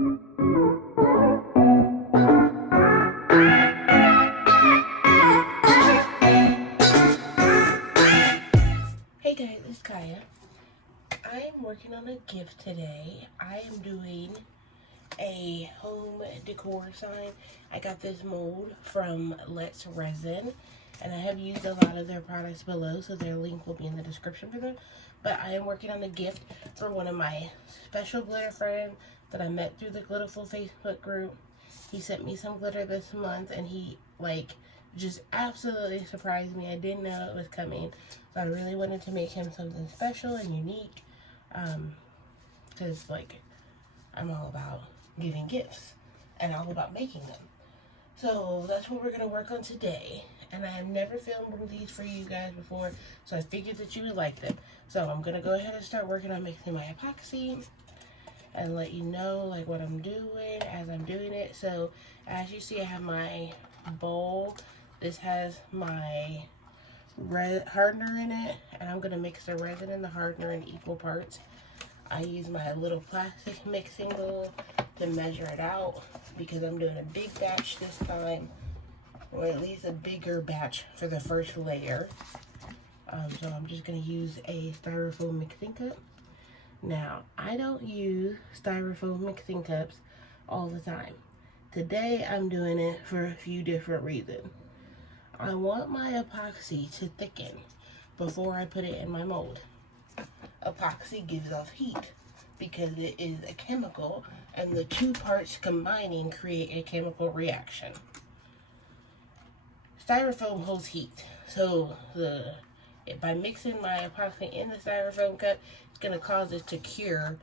Hey guys, it's Kaya. I am working on a gift today. I am doing a home decor sign. I got this mold from Let's Resin, and I have used a lot of their products below, so their link will be in the description for them. But I am working on a gift for one of my special glitter friends that I met through the Glitterful Facebook group. He sent me some glitter this month, and he just absolutely surprised me. I didn't know it was coming, so I really wanted to make him something special and unique, because I'm all about giving gifts and all about making them. So that's what we're going to work on today, and I have never filmed one of these for you guys before, so I figured that you would like them. So I'm going to go ahead and start working on mixing my epoxy and let you know what I'm doing as I'm doing it. So as you see, I have my bowl. This has my hardener in it, and I'm going to mix the resin and the hardener in equal parts. I use my little plastic mixing bowl to measure it out because I'm doing a big batch this time, or at least a bigger batch for the first layer. So I'm just going to use a styrofoam mixing cup. Now, I don't use styrofoam mixing cups all the time. Today I'm doing it for a few different reasons. I want my epoxy to thicken before I put it in my mold. Epoxy gives off heat because it is a chemical, and the two parts combining create a chemical reaction. Styrofoam holds heat, so by mixing my epoxy in the styrofoam cup, it's going to cause it to cure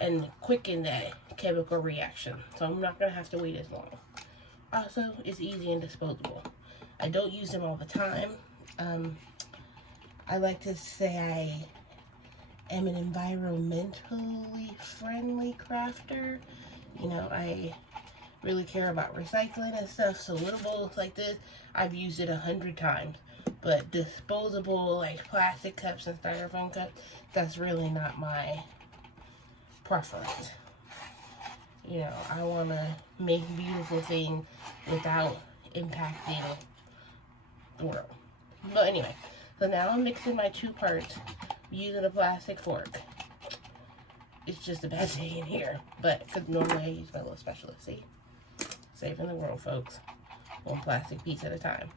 and quicken that chemical reaction. So I'm not going to have to wait as long. Also, it's easy and disposable. I don't use them all the time. I like to say I am an environmentally friendly crafter. You know, I really care about recycling and stuff, so little bowls like this, I've used it 100 times. But disposable, plastic cups and styrofoam cups, that's really not my preference. You know, I want to make beautiful things without impacting the world. But anyway, so now I'm mixing my two parts using a plastic fork. It's just a bad day in here, but because normally I use my little specialist. See, saving the world, folks, one plastic piece at a time.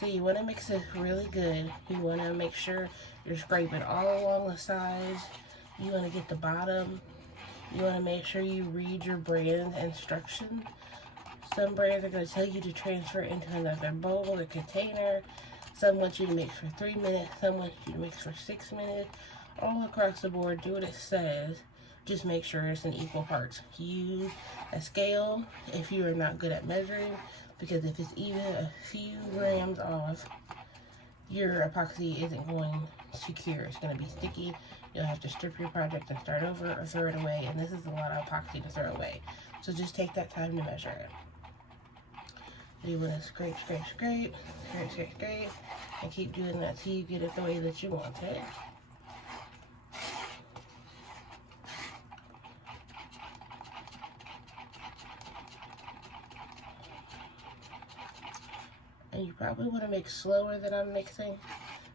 So you want to mix it really good. You want to make sure you're scraping all along the sides. You want to get the bottom. You want to make sure you read your brand instructions. Some brands are going to tell you to transfer it into another bowl or container. Some want you to mix for 3 minutes. Some want you to mix for 6 minutes. All across the board, do what it says. Just make sure it's in equal parts. Use a scale if you are not good at measuring, because if it's even a few grams off, your epoxy isn't going to cure. It's going to be sticky. You'll have to strip your project and start over or throw it away, and this is a lot of epoxy to throw away. So just take that time to measure it. You want to scrape, scrape, scrape, scrape, scrape, scrape, and keep doing that till you get it the way that you want it. And you probably want to mix slower than I'm mixing,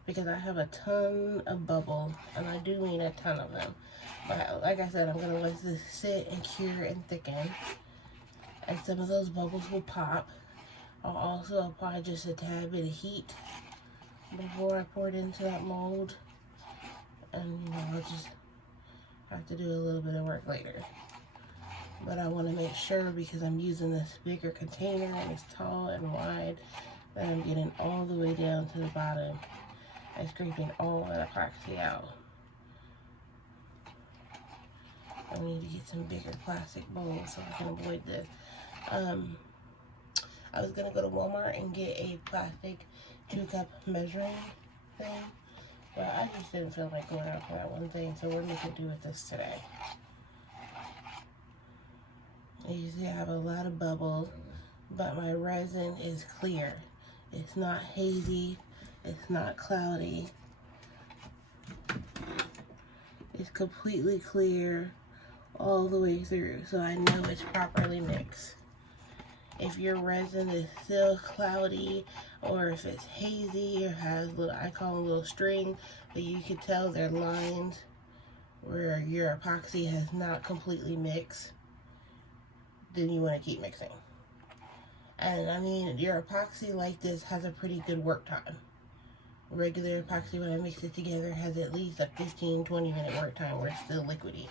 because I have a ton of bubbles, and I do mean a ton of them. But like I said, I'm going to let this sit and cure and thicken, and some of those bubbles will pop. I'll also apply just a tad bit of heat before I pour it into that mold, and I'll just have to do a little bit of work later. But I want to make sure, because I'm using this bigger container and it's tall and wide, that I'm getting all the way down to the bottom and scraping all that epoxy out. I need to get some bigger plastic bowls so I can avoid this. I was going to go to Walmart and get a plastic 2-cup measuring thing, but I just didn't feel like going out for that one thing, so we're making do with this today. You see I have a lot of bubbles, but my resin is clear. It's not hazy, it's not cloudy. It's completely clear all the way through so I know it's properly mixed. If your resin is still cloudy, or if it's hazy or has little, I call them little string, but you can tell they're lines where your epoxy has not completely mixed, then you want to keep mixing. And I mean, your epoxy like this has a pretty good work time. Regular epoxy, when I mix it together, has at least a 15-20 minute work time where it's still liquidy.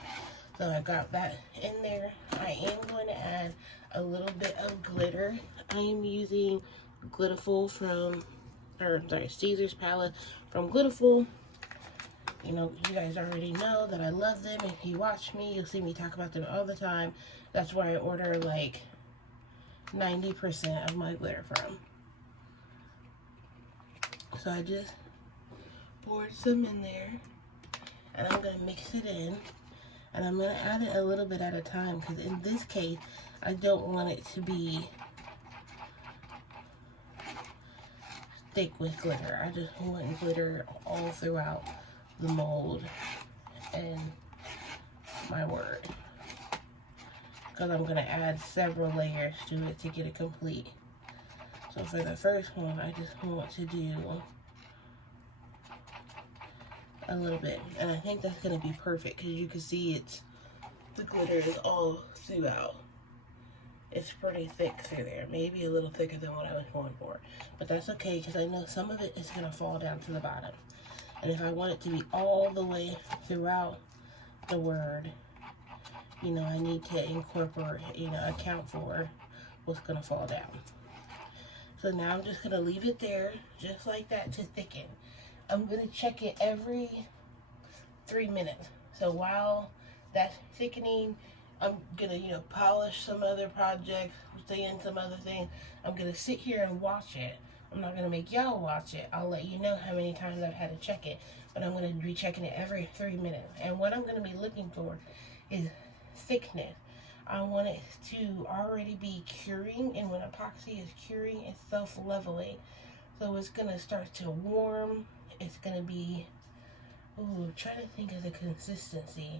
So I got that in there. I am going to add a little bit of glitter. I am using Glitterful from, Caesar's palette from Glitterful. You know, you guys already know that I love them. If you watch me, you'll see me talk about them all the time. That's where I order like 90% of my glitter from. So I just poured some in there, and I'm going to mix it in. And I'm going to add it a little bit at a time, because in this case, I don't want it to be thick with glitter. I just want glitter all throughout the mold and my word. Because I'm going to add several layers to it to get it complete. So for the first one, I just want to do a little bit, and I think that's going to be perfect because you can see the glitter is all throughout. It's pretty thick through there, maybe a little thicker than what I was going for, but that's okay because I know some of it is going to fall down to the bottom. And if I want it to be all the way throughout the word, you know, I need to incorporate, you know, account for what's going to fall down. So now I'm just going to leave it there just like that to thicken. I'm going to check it every 3 minutes. So while that's thickening, I'm going to, you know, polish some other projects, stay in some other things. I'm going to sit here and watch it. I'm not going to make y'all watch it. I'll let you know how many times I've had to check it. But I'm going to be checking it every 3 minutes. And what I'm going to be looking for is thickness. I want it to already be curing. And when epoxy is curing, it's self-leveling. So it's going to start to warm. It's going to be, I'm trying to think of the consistency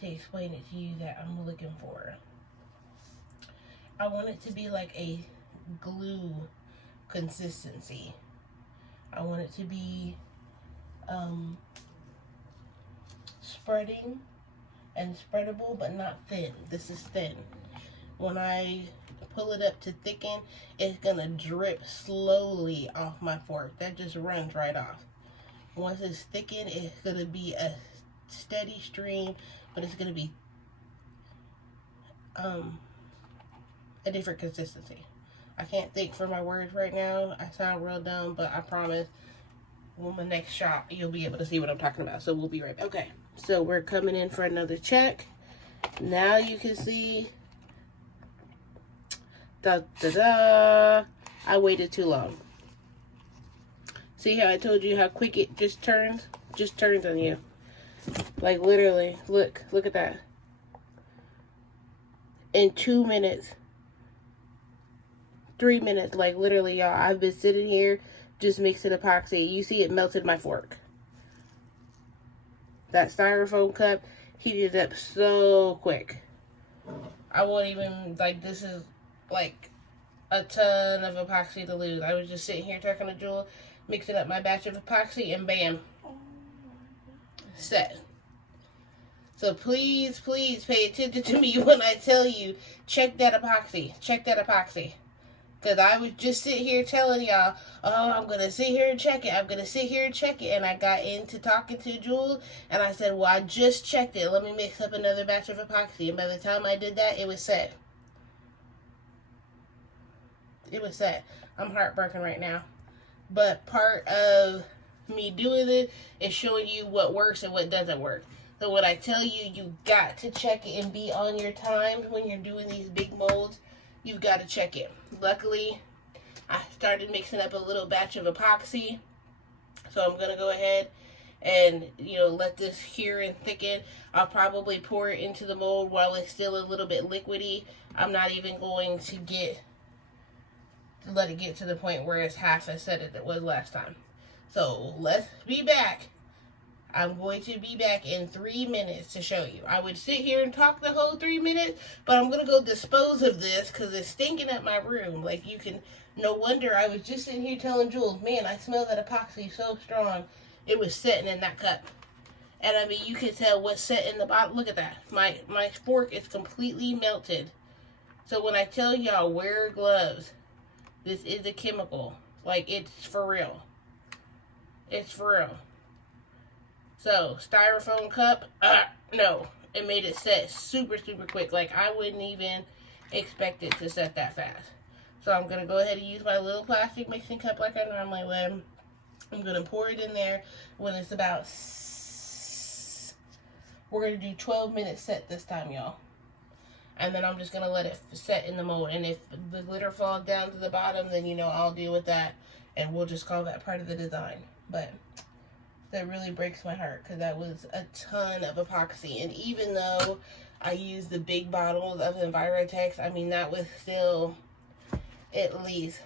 to explain it to you that I'm looking for. I want it to be like a glue consistency. I want it to be spreading and spreadable, but not thin. This is thin. When I pull it up to thicken, it's going to drip slowly off my fork. That just runs right off. Once it's thickened, it's going to be a steady stream, but it's going to be a different consistency. I can't think for my words right now. I sound real dumb, but I promise when my next shot, you'll be able to see what I'm talking about. So we'll be right back. Okay, so we're coming in for another check. Now you can see, I waited too long. See how I told you how quick it just turns? Just turns on you. Like literally, look at that. In 2 minutes, 3 minutes, like literally, y'all, I've been sitting here just mixing epoxy. You see it melted my fork. That styrofoam cup heated up so quick. I won't even, like, this is like a ton of epoxy to lose. I was just sitting here talking to Jewel, mixing up my batch of epoxy, and bam, set. So please, please pay attention to me when I tell you, check that epoxy. Check that epoxy. Because I was just sitting here telling y'all, oh, I'm going to sit here and check it. I'm going to sit here and check it. And I got into talking to Jewel, and I said, well, I just checked it. Let me mix up another batch of epoxy. And by the time I did that, it was set. It was set. I'm heartbroken right now. But part of me doing it is showing you what works and what doesn't work. So when I tell you, you got to check it and be on your time when you're doing these big molds, you've got to check it. Luckily, I started mixing up a little batch of epoxy. So I'm going to go ahead and, you know, let this cure and thicken. I'll probably pour it into the mold while it's still a little bit liquidy. I'm not even going to let it get to the point where it's half as set as it was last time. So let's be back I'm going to be back in 3 minutes to show you. I would sit here and talk the whole 3 minutes, but I'm going to go dispose of this because it's stinking up my room. Like, you can, no wonder I was just sitting here telling Jules, man, I smell that epoxy so strong. It was sitting in that cup. And I mean, you can tell what's set in the bottom. Look at that. My fork is completely melted. So when I tell y'all wear gloves, this is a chemical. Like, it's for real. It's for real. So, styrofoam cup, no. It made it set super, super quick. Like, I wouldn't even expect it to set that fast. So, I'm going to go ahead and use my little plastic mixing cup like I normally would. I'm going to pour it in there when it's about... We're going to do 12 minutes set this time, y'all. And then I'm just going to let it set in the mold. And if the glitter falls down to the bottom, then, you know, I'll deal with that. And we'll just call that part of the design. But... that really breaks my heart because that was a ton of epoxy. And even though I used the big bottles of EnviroTex, I mean, that was still at least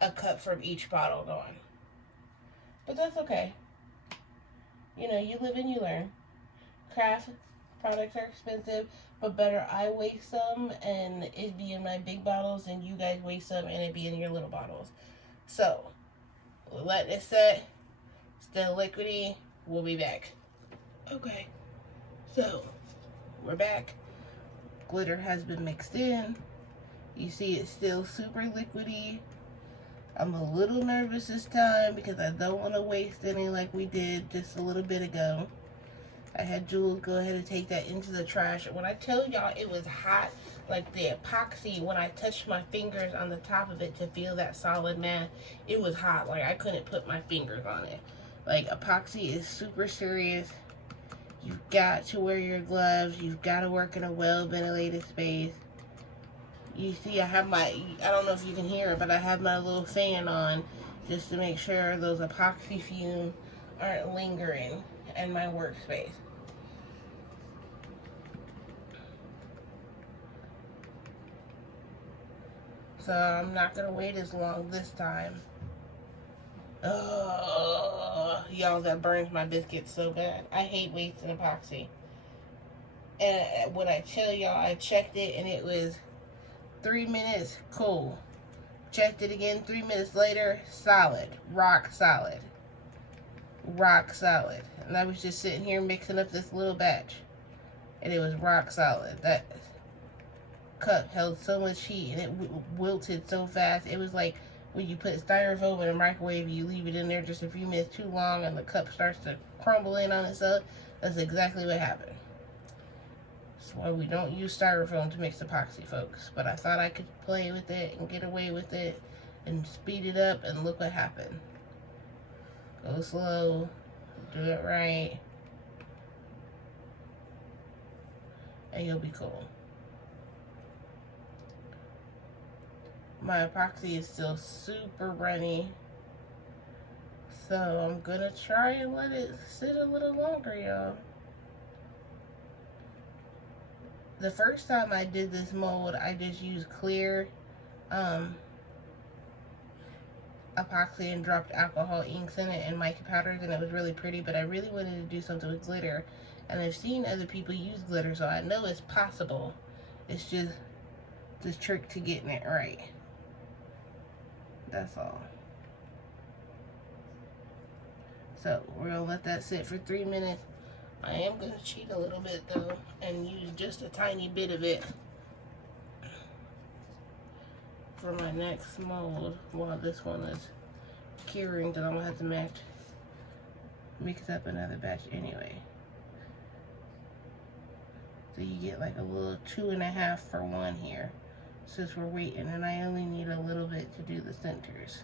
a cup from each bottle gone. But that's okay. You know, you live and you learn. Craft products are expensive, but better I waste some and it be in my big bottles and you guys waste some and it be in your little bottles. So, we'll let it set. Still liquidy. We'll be back. Okay, so we're back. Glitter has been mixed in. You see it's still super liquidy. I'm a little nervous this time because I don't want to waste any like we did just a little bit ago. I had Jules go ahead and take that into the trash. When I tell y'all it was hot, like the epoxy, when I touched my fingers on the top of it to feel that solid mass, it was hot. Like I couldn't put my fingers on it. Like, epoxy is super serious. You've got to wear your gloves. You've got to work in a well-ventilated space. You see, I have my, I don't know if you can hear it, but I have my little fan on just to make sure those epoxy fumes aren't lingering in my workspace. So, I'm not going to wait as long this time. Oh, y'all, that burns my biscuits so bad. I hate wasting epoxy. And when I tell y'all, I checked it and it was 3 minutes, cool. Checked it again 3 minutes later, solid. Rock solid. Rock solid. And I was just sitting here mixing up this little batch. And it was rock solid. That cup held so much heat and it wilted so fast. It was like when you put styrofoam in a microwave, you leave it in there just a few minutes too long and the cup starts to crumble in on itself. That's exactly what happened. That's why we don't use styrofoam to mix epoxy, folks. But I thought I could play with it and get away with it and speed it up, and look what happened. Go slow, do it right, and you'll be cool. My epoxy is still super runny, so I'm gonna try and let it sit a little longer, y'all. The first time I did this mold, I just used clear epoxy and dropped alcohol inks in it and mica powders, and it was really pretty, but I really wanted to do something with glitter, and I've seen other people use glitter, so I know it's possible. It's just the trick to getting it right. That's all. So we're gonna let that sit for 3 minutes. I am gonna cheat a little bit though and use just a tiny bit of it for my next mold while this one is curing, because I'm gonna have to mix up another batch anyway. So you get like a little 2.5 for 1 here, since we're waiting, and I only need a little bit to do the centers.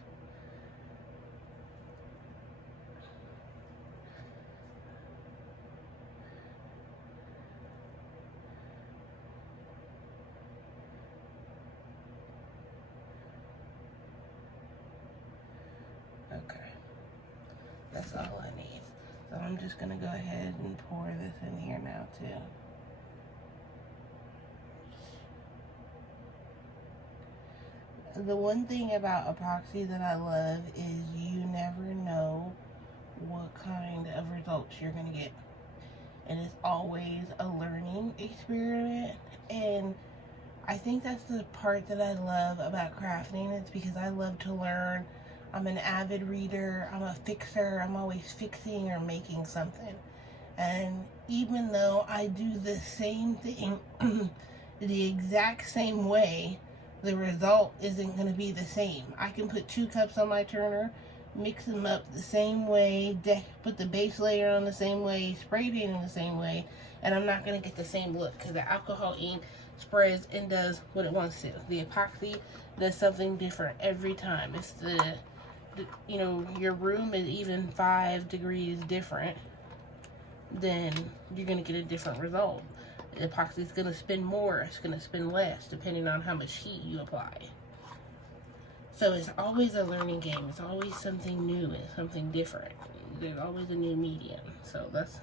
Okay, that's all I need. So I'm just gonna go ahead and pour this in here now too. The one thing about epoxy that I love is you never know what kind of results you're going to get. And it's always a learning experiment. And I think that's the part that I love about crafting. It's because I love to learn. I'm an avid reader. I'm a fixer. I'm always fixing or making something. And even though I do the same thing the exact same way, the result isn't going to be the same. I can put 2 cups on my turner, mix them up the same way, put the base layer on the same way, spray paint in the same way, and I'm not going to get the same look because the alcohol ink spreads and does what it wants to. The epoxy does something different every time. It's you know, your room is even 5 degrees different, then you're going to get a different result. The epoxy is going to spin more, it's going to spin less, depending on how much heat you apply. So it's always a learning game. It's always something new and something different. There's always a new medium. So that's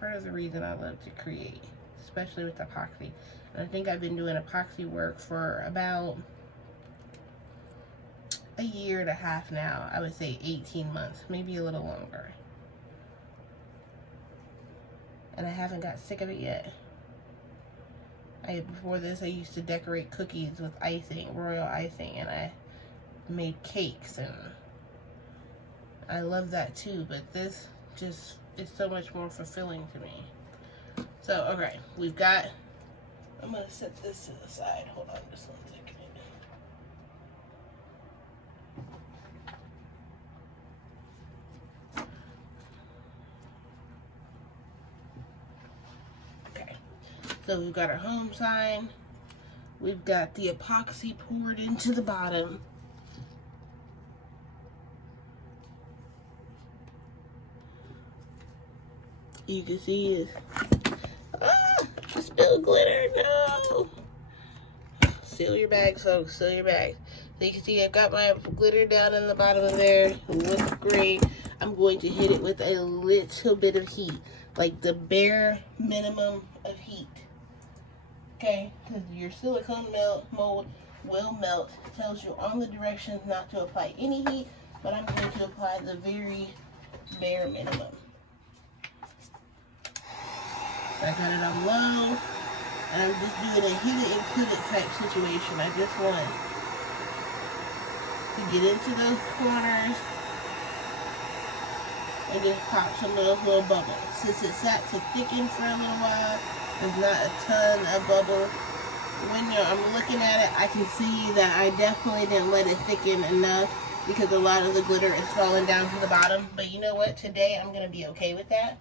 part of the reason I love to create, especially with epoxy. And I think I've been doing epoxy work for about a year and a half now. I would say 18 months, maybe a little longer. And I haven't got sick of it yet. Before this, I used to decorate cookies with icing, royal icing, and I made cakes, and I love that too, but this just is so much more fulfilling to me. So, okay, I'm going to set this to the side. Hold on just 1 second. So we've got our home sign. We've got the epoxy poured into the bottom. You can see spilled glitter, no. Seal your bags, folks, seal your bags. So you can see I've got my glitter down in the bottom of there. It looks great. I'm going to hit it with a little bit of heat, like the bare minimum of heat. Okay, because your silicone mold will melt. It tells you on the directions not to apply any heat, but I'm going to apply the very bare minimum. I got it on low, and I'm just doing a heat it and cool it type situation. I just want to get into those corners and just pop some of those little bubbles. Since it sat to thicken for a little while, there's not a ton of bubble. When I'm looking at it, I can see that I definitely didn't let it thicken enough because a lot of the glitter is falling down to the bottom. But you know what? Today I'm going to be okay with that.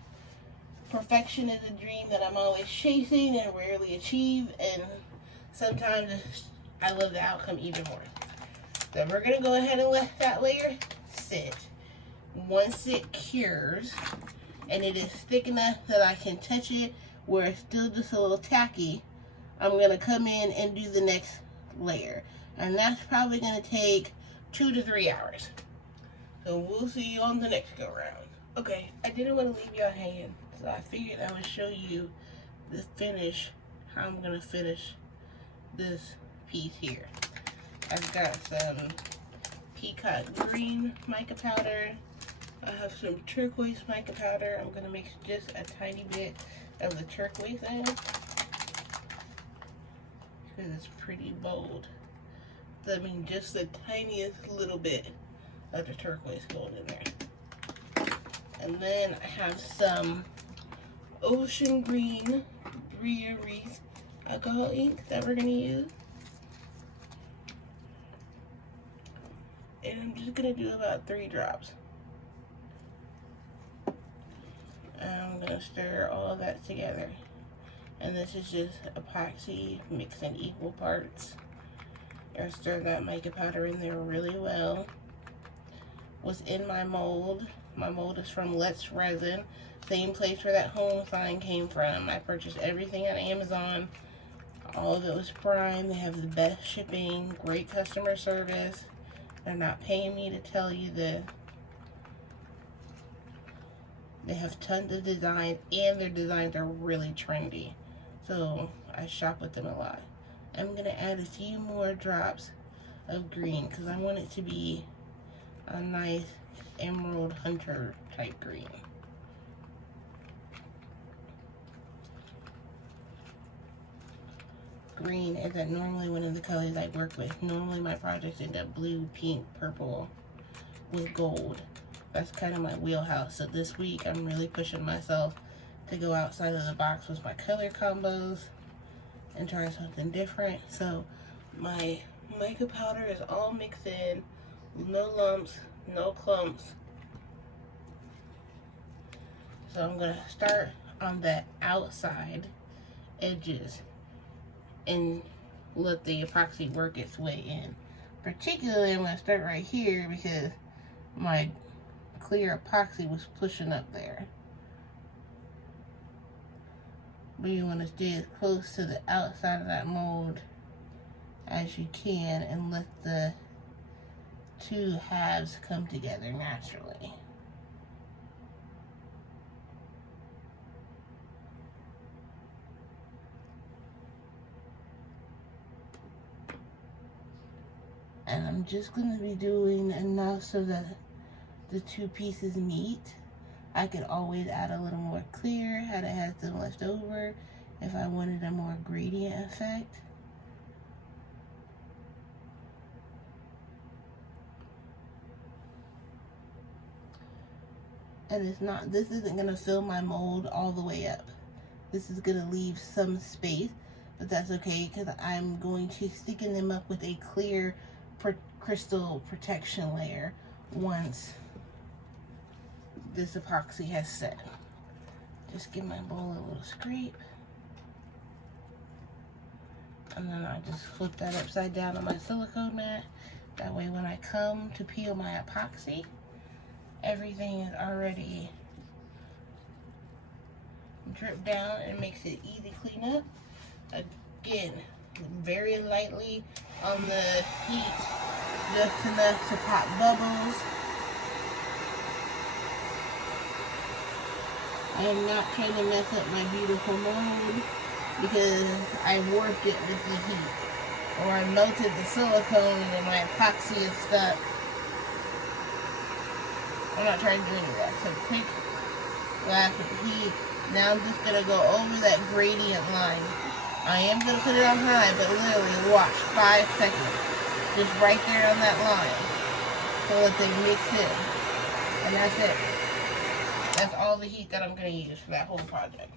Perfection is a dream that I'm always chasing and rarely achieve, and sometimes I love the outcome even more. So we're going to go ahead and let that layer sit. Once it cures and it is thick enough that I can touch it where it's still just a little tacky, I'm going to come in and do the next layer. And that's probably going to take 2 to 3 hours. So we'll see you on the next go round. Okay, I didn't want to leave y'all hanging, so I figured I would show you the finish, how I'm going to finish this piece here. I've got some peacock green mica powder. I have some turquoise mica powder. I'm going to mix just a tiny bit of the turquoise in because it's pretty bold. I mean, just the tiniest little bit of the turquoise going in there. And then I have some ocean green Brewery's alcohol ink that we're going to use. And I'm just going to do about 3 drops. I'm going to stir all of that together. And this is just epoxy mixed in equal parts. I stir that mica powder in there really well. What's in my mold is from Let's Resin, same place where that home sign came from. I purchased everything on Amazon. All of it was prime. They have the best shipping, great customer service. They're not paying me to tell you this. They have tons of designs, and their designs are really trendy. So I shop with them a lot. I'm going to add a few more drops of green because I want it to be a nice Emerald Hunter type green. Green isn't normally one of the colors I work with. Normally my projects end up blue, pink, purple with gold. That's kind of my wheelhouse. So this week I'm really pushing myself to go outside of the box with my color combos and try something different. So my mica powder is all mixed in, no lumps, no clumps. So I'm gonna start on the outside edges and let the epoxy work its way in. Particularly, I'm gonna start right here because my clear epoxy was pushing up there. But you want to stay as close to the outside of that mold as you can and let the two halves come together naturally. And I'm just going to be doing enough so that the two pieces meet. I could always add a little more clear had it had some left over if I wanted a more gradient effect. And it's not, this isn't going to fill my mold all the way up. This is going to leave some space, but that's okay because I'm going to thicken them up with a clear crystal protection layer once this epoxy has set. Just give my bowl a little scrape. And then I just flip that upside down on my silicone mat. That way when I come to peel my epoxy, everything is already dripped down and makes it easy clean up. Again, very lightly on the heat, just enough to pop bubbles. I am not trying to mess up my beautiful mold because I warped it with the heat, or I melted the silicone and my epoxy is stuck. I'm not trying to do any of that. So quick blast with the heat. Now I'm just going to go over that gradient line. I am going to put it on high, but literally watch 5 seconds. Just right there on that line. So let them mix in. And that's it. That's all the heat that I'm going to use for that whole project.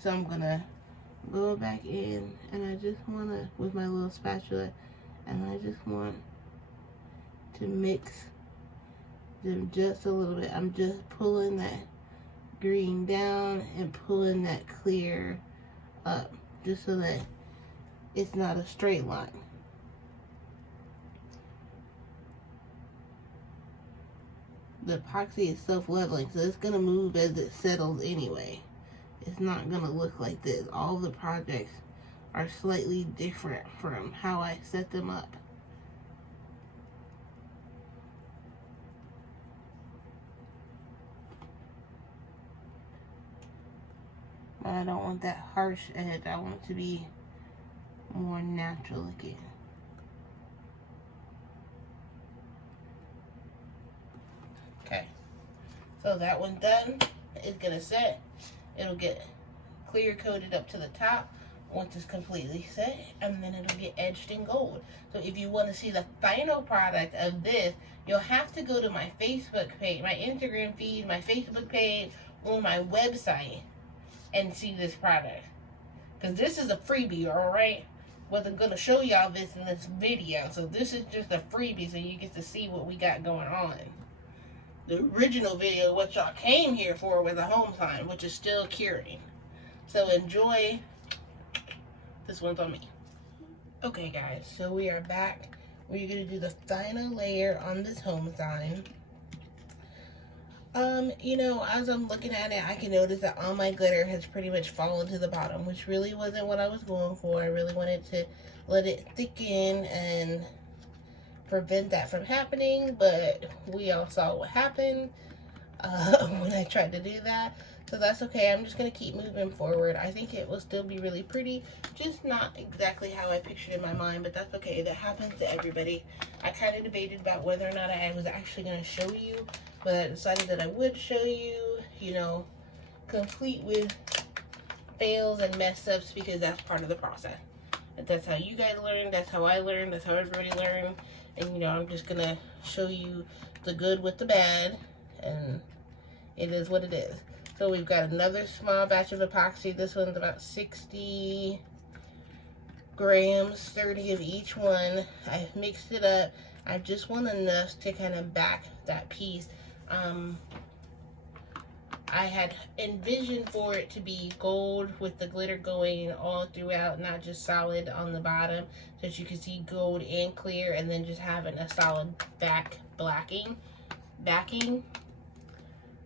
So I'm going to go back in and I just want to, with my little spatula, and I just want to mix them just a little bit. I'm just pulling that green down and pulling that clear up just so that it's not a straight line. The epoxy is self-leveling, so it's going to move as it settles anyway. It's not going to look like this. All the projects are slightly different from how I set them up. But I don't want that harsh edge. I want it to be more natural looking. Okay, so that one done is gonna set. It'll get clear coated up to the top once it's completely set, and then it'll get edged in gold. So if you want to see the final product of this, you'll have to go to my Facebook page, my Instagram feed, my Facebook page, or my website and see this product. Because this is a freebie, alright? Wasn't going to show y'all this in this video, so this is just a freebie so you get to see what we got going on. The original video, what y'all came here for, was a home sign, which is still curing. So enjoy. This one's on me. Okay guys, so we are back. We're going to do the final layer on this home sign. You know, as I'm looking at it, I can notice that all my glitter has pretty much fallen to the bottom, which really wasn't what I was going for. I really wanted to let it thicken and prevent that from happening, but we all saw what happened when I tried to do that. So that's okay. I'm just going to keep moving forward. I think it will still be really pretty. Just not exactly how I pictured in my mind, but that's okay. That happens to everybody. I kind of debated about whether or not I was actually going to show you, but I decided that I would show you, you know, complete with fails and mess ups, because that's part of the process. That's how you guys learn. That's how I learn. That's how everybody learns. And, you know, I'm just going to show you the good with the bad, and it is what it is. So we've got another small batch of epoxy. This one's about 60 grams, 30 of each one. I've mixed it up. I just want enough to kind of back that piece. I had envisioned for it to be gold with the glitter going all throughout, not just solid on the bottom, so that you can see gold and clear, and then just having a solid backing.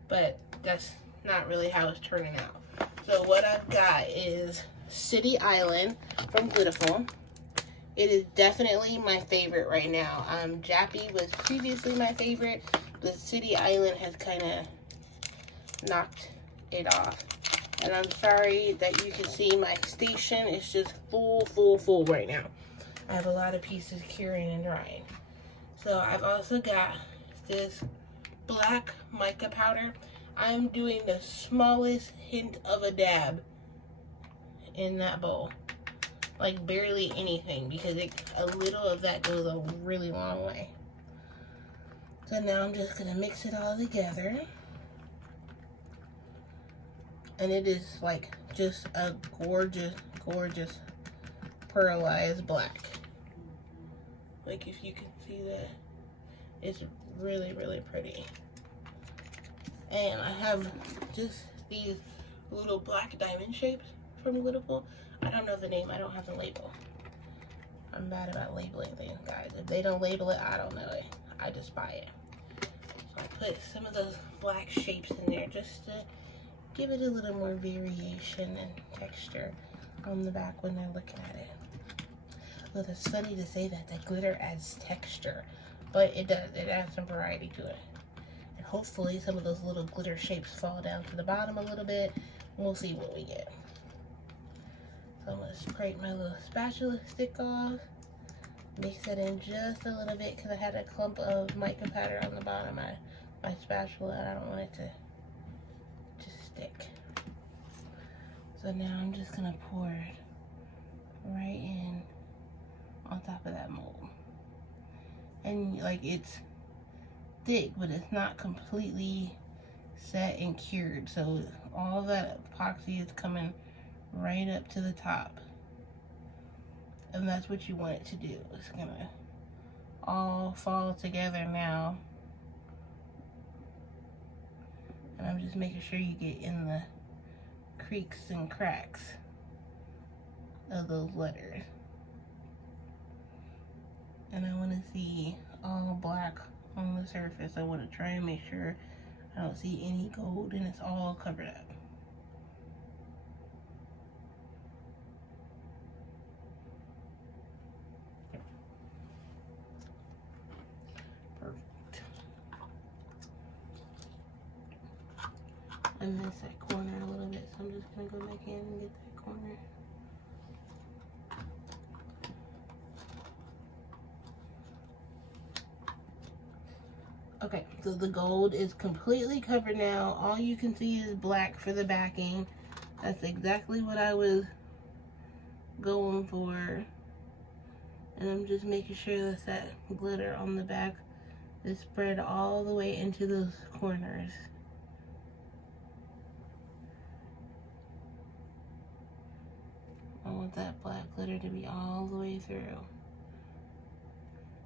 But that's not really how it's turning out. So what I've got is City Island from Glutiful. It is definitely my favorite right now. Jappy was previously my favorite, but City Island has kind of knocked it off. And I'm sorry that you can see my station is just full right now. I have a lot of pieces curing and drying. So I've also got this black mica powder. I'm doing the smallest hint of a dab in that bowl. Like barely anything, because a little of that goes a really long way. So now I'm just gonna mix it all together. And it is like just a gorgeous pearlized black. Like if you can see that, it's really pretty. And I have just these little black diamond shapes from Glutiful. I don't know the name, I don't have the label. I'm bad about labeling things, guys. If they don't label it, I don't know it. I just buy it. So I put some of those black shapes in there just to give it a little more variation and texture on the back when they're looking at it. Well, it's funny to say that glitter adds texture, but it does. It adds some variety to it. And hopefully some of those little glitter shapes fall down to the bottom a little bit. We'll see what we get. So I'm going to scrape my little spatula stick off. Mix it in just a little bit because I had a clump of mica powder on the bottom of my spatula, and I don't want it to just stick. So now I'm just going to pour it right in on top of that mold. And like it's thick, but it's not completely set and cured. So all that epoxy is coming right up to the top. And that's what you want it to do. It's gonna all fall together now. And I'm just making sure you get in the creaks and cracks of those letters. And I want to see all black on the surface. I want to try and make sure I don't see any gold and it's all covered up. Perfect. I missed that corner a little bit, so I'm just going to go back in and get that corner. Okay, so the gold is completely covered now. All you can see is black for the backing. That's exactly what I was going for. And I'm just making sure that glitter on the back is spread all the way into those corners. I want that black glitter to be all the way through.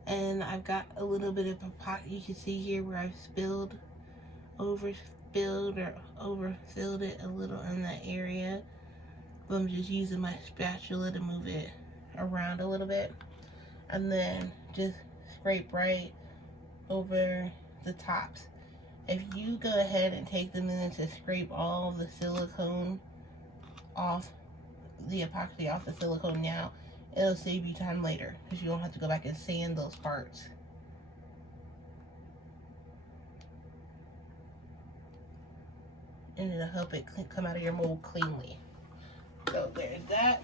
And I've got a little bit of epoxy. You can see here where I've overfilled it a little in that area. But I'm just using my spatula to move it around a little bit. And then just scrape right over the tops. If you go ahead and take the minutes to scrape all the silicone off, the epoxy off the silicone now, it'll save you time later because you don't have to go back and sand those parts. and it'll help it come out of your mold cleanly. So there's that.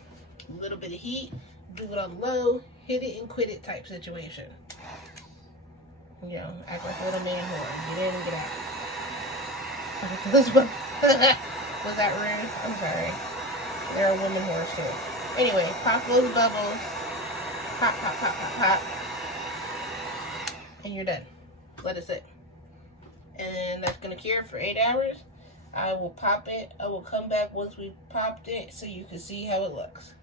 A little bit of heat, do it on low, hit it and quit it type situation. You know, act like a little man whore. Get in and get out. Was that rude? I'm sorry. There are women whores too. Anyway, pop those bubbles. Pop, pop, pop, pop, pop. And you're done. Let it sit. And that's going to cure for 8 hours. I will pop it. I will come back once we popped it so you can see how it looks.